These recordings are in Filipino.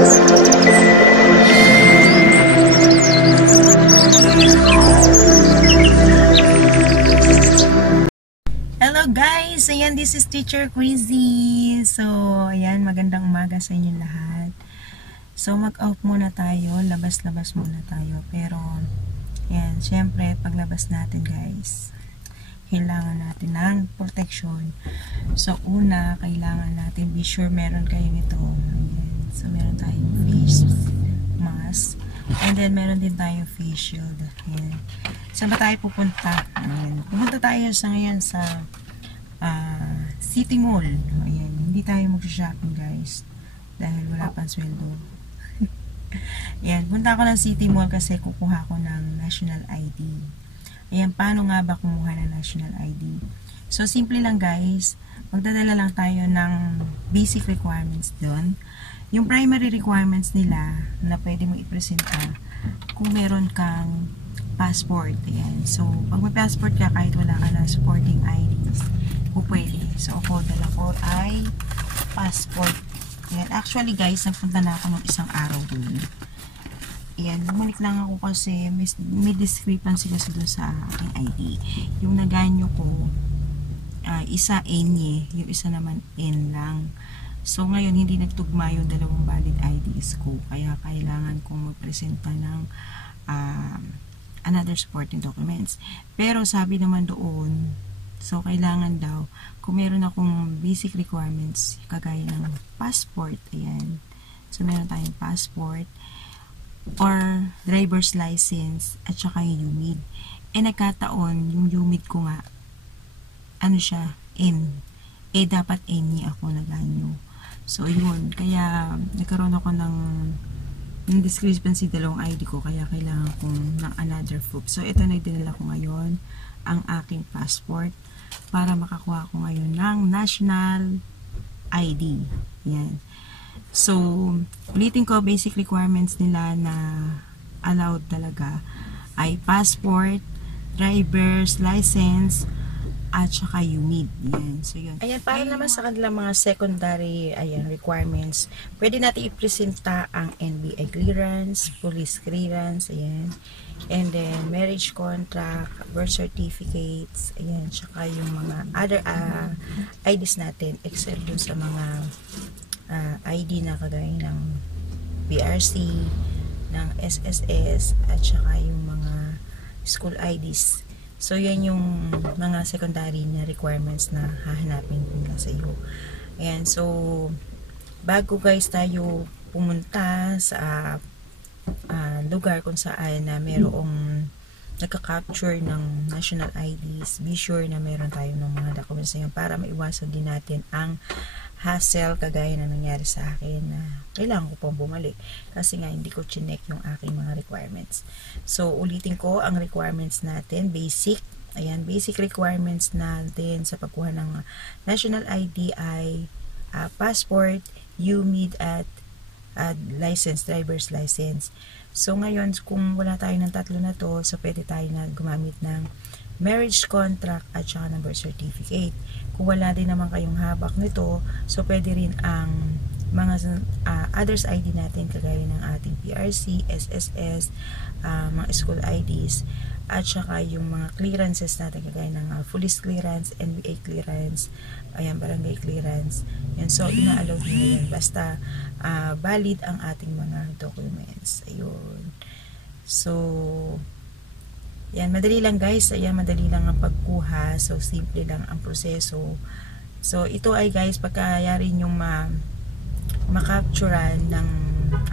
Hello guys! Ayan, this is Teacher Crazy. So, ayan, magandang umaga sa inyo lahat. So, mag-out muna tayo. Labas-labas muna tayo. Pero, ayan, syempre, paglabas natin guys, kailangan natin ng protection. So, una, kailangan natin, be sure meron kayo nito. Ayan. So, meron tayong face mask. And then, meron din tayong face shield. Ayan. Saan ba tayo pupunta? Ayan. Pupunta tayo sa ngayon sa City Mall. Ayan. Hindi tayo mag-shopping guys. Dahil wala pang sweldo. Ayan. Punta ako ng City Mall kasi kukuha ko ng national ID. Ayan. Paano nga ba kumuha ng national ID? So, simple lang guys. Magdadala lang tayo ng basic requirements doon. Yung primary requirements nila na pwede mo i-presenta kung meron kang passport. Ayan. So, pag may passport ka, kahit wala ka na supporting IDs, pwede. So, ako, dala ko ay passport. Ayan. Actually, guys, nagpunta na ako ng isang araw doon. Ayan. Bumalik lang ako kasi may discrepancy kasi doon sa aking ID. Yung naganyo ko, isa N yung isa naman N lang. So, ngayon, hindi nagtugma yung dalawang valid IDs ko. Kaya, kailangan kong magpresenta ng another supporting documents. Pero, sabi naman doon, so, kailangan daw, kung meron akong basic requirements, kagaya ng passport, ayan. So, meron tayong passport, or driver's license, at saka yung UMID. Nagkataon, yung UMID ko nga, ano siya, N. Dapat N ako naganyo. So, yun. Kaya, nagkaroon ako ng discrepancy dalawang ID ko. Kaya, kailangan kong ng another proof. So, ito na dinala ko ngayon, ang aking passport, para makakuha ko ngayon ng national ID. Yan. So, ulitin ko, basic requirements nila na allowed talaga ay passport, driver's license, at saka UMID. Yan. So, yun. Ayan, para naman sa kanilang mga secondary requirements, pwede natin i-presenta ang NBI clearance, police clearance, ayan. And then, marriage contract, birth certificates, ayan, saka yung mga other IDs natin, except dun sa mga ID na kagaya ng PRC, ng SSS, at saka yung mga school IDs. So, yan yung mga secondary na requirements na hahanapin nila sa iyo. Ayan, so, bago guys tayo pumunta sa lugar kung saan na mayroong nagka-capture ng national IDs, be sure na meron tayo ng mga documents na yun para maiwasan din natin ang hassle kagaya na nangyari sa akin na kailangan ko pang bumalik kasi nga hindi ko chinek yung aking mga requirements. So, ulitin ko ang requirements natin, basic. Ayan, basic requirements natin sa pagkuha ng national ID ay passport, UMID at license, driver's license. So, ngayon, kung wala tayo ng tatlo na to, so pwede tayo na gumamit ng marriage contract at saka ng birth certificate. Kung wala din naman kayong habak nito, so pwede rin ang mga others ID natin kagaya ng ating PRC, SSS, mga school IDs, at saka yung mga clearances natin kagaya ng police clearance, NBA clearance, ayan, barangay clearance. Yan, so ina-allow din yan basta valid ang ating mga documents. Ayun. So, yan, madali lang guys. Ayan, madali lang ang pagkuha. So, simple lang ang proseso. So, ito ay guys, pagkayari yung makapturan ng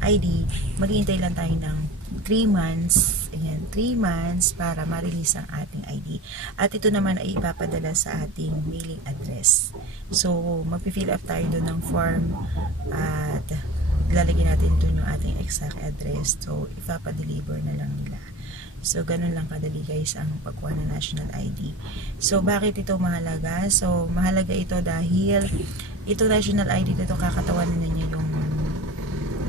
ID, maghihintay lang tayo ng 3 months. Ayan, 3 months para ma-release ang ating ID. At ito naman ay ipapadala sa ating mailing address. So, mag-fill up tayo doon ng form at lalagyan natin doon yung ating exact address. So, ipapadeliver na lang nila. So, ganun lang kadali guys ang pagkuha ng national ID. So, bakit ito mahalaga? So, mahalaga ito dahil ito national ID dito kakatawanan na niya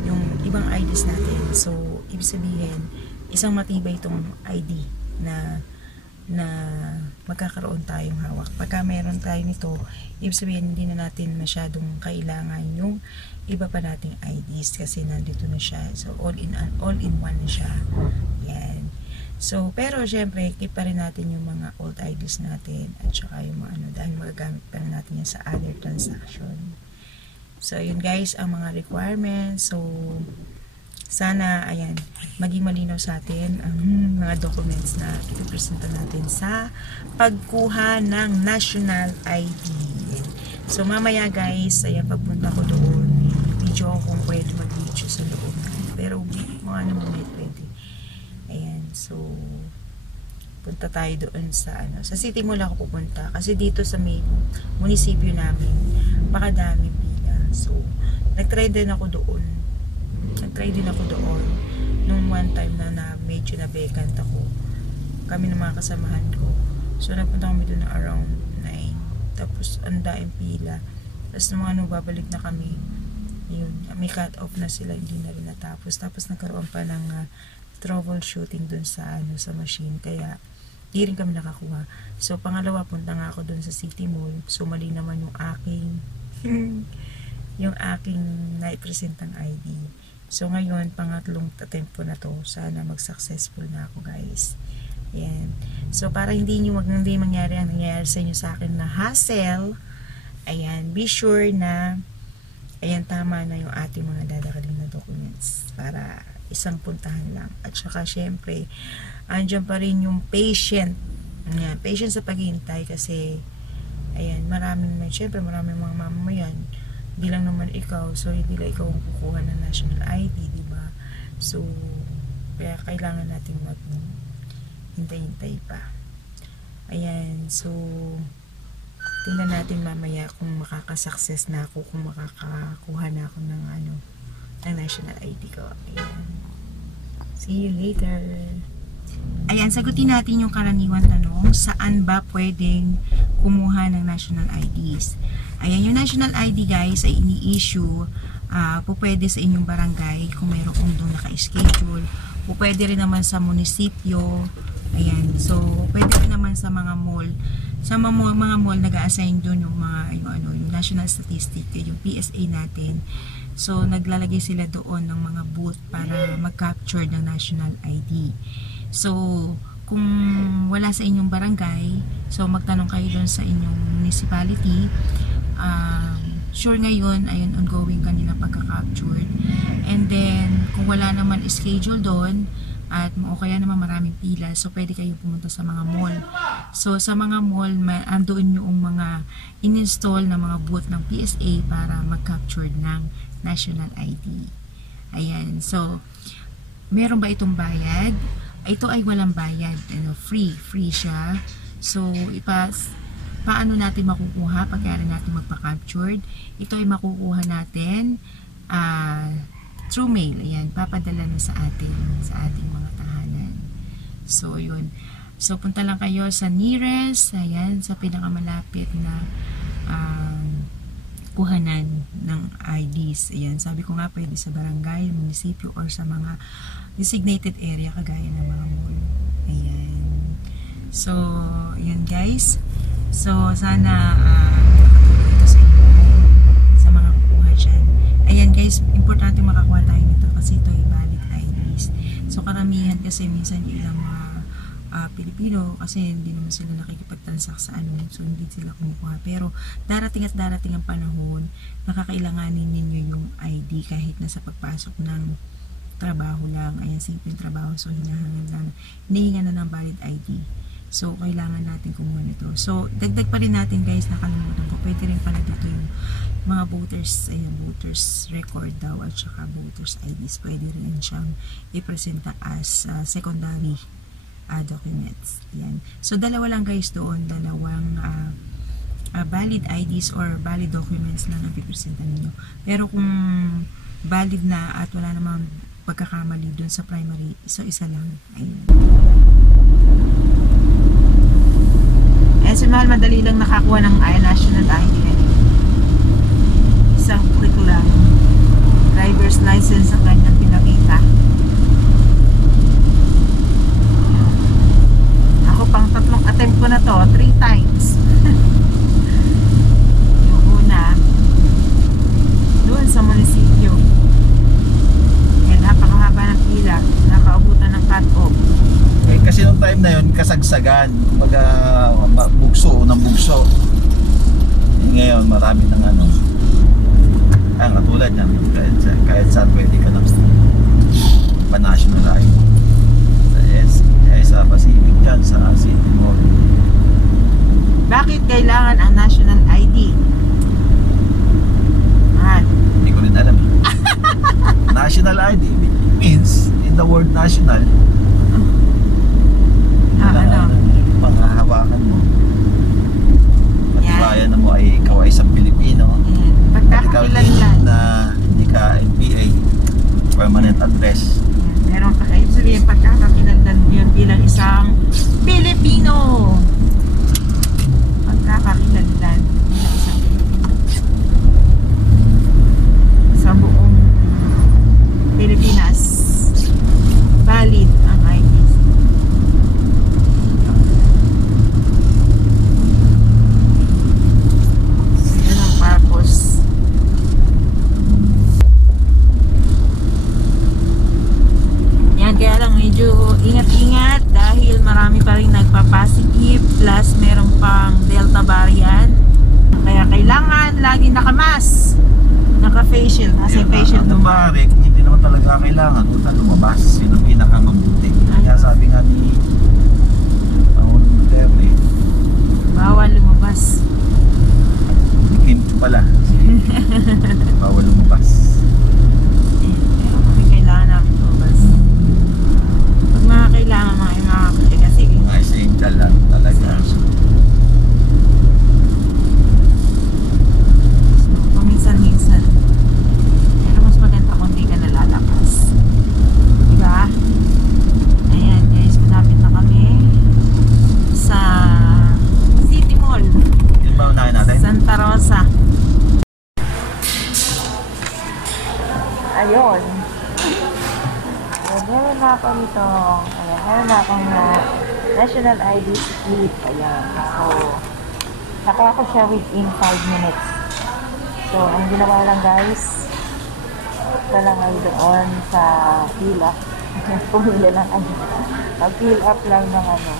yung ibang IDs natin. So, ibig sabihin, isang matibay itong ID na na magkakaroon tayong hawak. Pagka meron tayo nito, ibig sabihin hindi na natin masyadong kailangan yung iba pa nating IDs kasi nandito na siya. So all in one na siya. Yan. So pero syempre keep pa rin natin yung mga old IDs natin at saka yung mga dahil magagamit pa rin natin yan sa other transaction. So yun guys ang mga requirements. So sana, ayan, maging malinaw sa atin ang mga documents na ipipresenta natin sa pagkuha ng national ID. So, mamaya guys, ayan, pagpunta ko doon, video ko kung pwede mag-video sa loob. Pero, mga naman may pwede. Ayan, so, punta tayo doon sa, sa City Mall ako pupunta. Kasi dito sa may munisipyo namin, baka dami pila. So, nag-try din ako doon. Nung one time na medyo na vacant ako, kami ng mga kasamahan ko. So nagpunta kami doon na around 9, tapos ang daing pila, tapos nung babalik na kami, yun, may cut off na sila, hindi na rin natapos. Tapos nagkaroon pa ng troubleshooting doon sa sa machine, kaya di rin kami nakakuha. So pangalawa, punta nga ako doon sa City Mall, so mali naman yung aking naipresentang ID. So ngayon, pangatlong attempt ko na to. Sana mag-successful na ako guys. Ayan. So para hindi mangyari ang nangyayari sa inyo sa akin na hassle, ayan, be sure na ayan, tama na yung ating mga dadakaling na documents para isang puntahan lang. At saka syempre, andyan pa rin yung patient. Ayan, patient sa paghihintay kasi ayan, maraming mga mamamayan. Hindi lang naman ikaw, so hindi lang ikaw ang kukuha ng national ID, di ba? So, kaya kailangan natin hintay-hintay pa. Ayan, so, tingnan natin mamaya kung makakasuccess na ako, kung makakakuha na ako ng ng national ID ko. Ayan. See you later. Ayan, sagutin natin yung karaniwan tanong, saan ba pwedeng kumuha ng national IDs? Ayan, yung national ID guys ay ini-issue pwede sa inyong barangay kung mayroon kong doon naka-schedule. Pwede rin naman sa munisipyo. Ayan, so pwede rin naman sa mga mall. Sa mga mall nag-a-assign doon yung yung national statistic, yung PSA natin. So naglalagay sila doon ng mga booth para mag-capture ng national ID. So kung wala sa inyong barangay, so magtanong kayo doon sa inyong municipality. Sure ngayon, ayun, ongoing kanilang pagka-capture. And then, kung wala naman schedule doon, at o kaya naman maraming pila, so pwede kayo pumunta sa mga mall. So sa mga mall, andoon yung mga in-install na mga booth ng PSA para mag-capture ng national ID. Ayan, so meron ba itong bayad? Ito ay walang bayad, free siya. So paano natin makukuha pagka natin magpa-captured? Ito ay makukuha natin through mail. Ayan, papadala na sa ating mga tahanan. So yun. So punta lang kayo sa nearest, ayan, sa pinakamalapit na kuhanan ng IDs. Ayan, sabi ko nga pwede sa barangay, munisipyo, or sa mga designated area kagaya ng mga mall. Ayan. So, ayan guys. So, sana nakatulong ito sa inyo, sa mga kukuha dyan. Ayan guys, importante makakuha tayo nito kasi ito ay valid IDs. So, karamihan kasi minsan yung ilang mga Pilipino kasi hindi naman sila nakikipag-transact sa so hindi sila kumukuha. Pero darating at darating ang panahon na kakailanganin ninyo yung ID kahit na sa pagpasok ng trabaho lang. Ayan, simple trabaho. So, hinihingan na ng valid ID. So, kailangan natin kumuha nito. So, dagdag pa rin natin guys, nakalimutan ko. Pwede rin pala dito yung mga voters, ayan, voters record daw at saka voters IDs. Pwede rin siyang ipresenta as secondary documents. Ayan. So, dalawa lang guys doon. Dalawang valid IDs or valid documents lang ang pipresenta ninyo. Pero kung valid na at wala namang pagkakamali doon sa primary, so isa lang. Ayun. Si Mahal, madali lang nakakuha ng national ID. Isang click lang. Driver's license ang kanyang pinakita. Ako pang 3 kasagsagan, kumbaga bugso ng bugso. Ngayon marami ng ano, katulad ng kahit saan pwede ka na pa-national ID. Sa Pacific dyan, sa City Mall. Bakit kailangan ang national ID? Hindi ko rin alam. National ID means, in the word national, panghahawakan mo. Katibayan mo ay ikaw ay isang Pilipino. At ikaw hindi ka NPA, permanent address. Meron ka kayo sabihin, pagkakakilanlan mo yun bilang isang Pilipino. Pagkakakilanlan bilang isang Pilipino. Sa buong Pilipinas, valid ang ID. Yan ang purpose. Kaya lang medyo ingat-ingat dahil marami pa rin nagpapositive plus meron pang Delta variant. Kaya kailangan lagi naka-mask, naka-facial, kasi facial naman. Kung hindi naman talaga kailangan, huwag na lumabas. Yun ang pinakamabuti. Kaya sabi nga ni Pangulong Duterte, bawal lumabas. ni Kim Chu pala, bawal lumabas. Pero kung kailangan namin lumabas, mga kailangan kasi Mga essential lang talaga. So, paminsan-minsan. Pero mas maganda kung hindi ka nalalakas. Diba? Ayan guys, malapit na kami sa City Mall. Yun ba unahin natin? Santa Rosa. Ayun. Meron na ako nito. Ayan, meron na akong national ID slip. Ayan. So, nakuha ko siya within 5 minutes. So, ang ginawa lang guys, ito lang ay doon sa fill up. Pumili lang ano. Mag-fill up lang ng ano,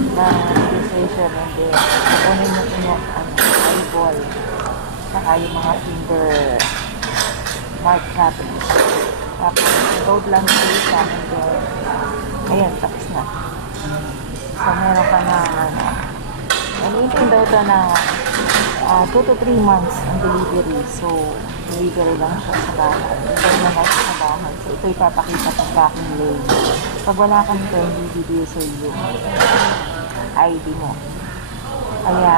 ng registration and then kunin mo yung eyeball. Saka yung mga finger mark natin. Tapos, load lang sa and then, ayan, tapos na. So, meron ka na, nag-intay daw ito na 2 to 3 months ang delivery. So, delivery lang siya sa bahay. Ito na lang sa bahay. So, ito ipapakita pang tracking lane. Pag wala ka nito, hindi bibigay sa iyo ID mo. Kaya,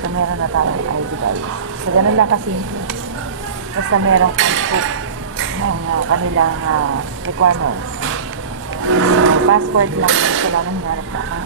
so, meron na tayong ID guys. So, ganun lang kasimple. Basta merong proof ng kanilang requirements. So, passport lang. Kailangan harap na ang